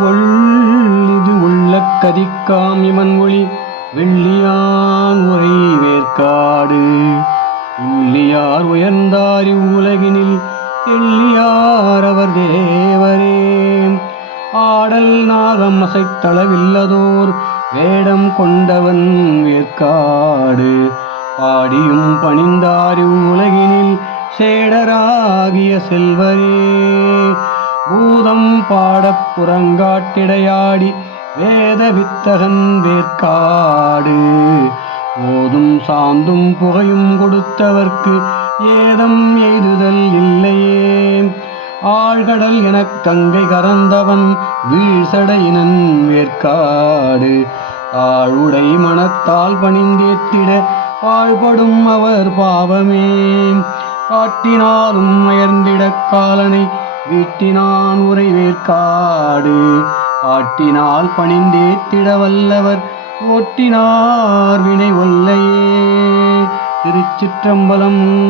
ஒள்ளிது உள்ள கதிக்காம் இமன் ஒளி வெள்ளியான் உரை வேற்காடு உள்ளியார் உயர்ந்தார் இவ்வுலகினில் எள்ளியார் அவர் தேவரே. ஆடல் நாகம் அசைத்தளவில்லதோர் வேடம் கொண்டவன் வேற்காடு பாடியும் பணிந்தார் இவ்வுலகினில் சேடராகிய செல்வரே. பூதம் பாடப் புறங்காட்டிடையாடி வேத வித்தகன் வேற்காடு போதும் சாந்தும் புகையும் கொடுத்தவர்க்கு ஏதம் எய்துதல் இல்லையே. ஆழ்கடல் எனக் கங்கை கறந்தவன் வீழ்சடையினன் வேற்காடு தாழ்வுடை மனத்தால் பணிந்தேத்திட பாழ்படும் அவர் பாவமே. காட்டினாலும் அயர்ந்திடக் காலனை வீட்டினான் உரை வேற்காடு பாட்டினால் பணிந்தேத்திட வல்லவர் ஓட்டினார் வினை ஒல்லையே. திருச்சிற்றம்பலம்.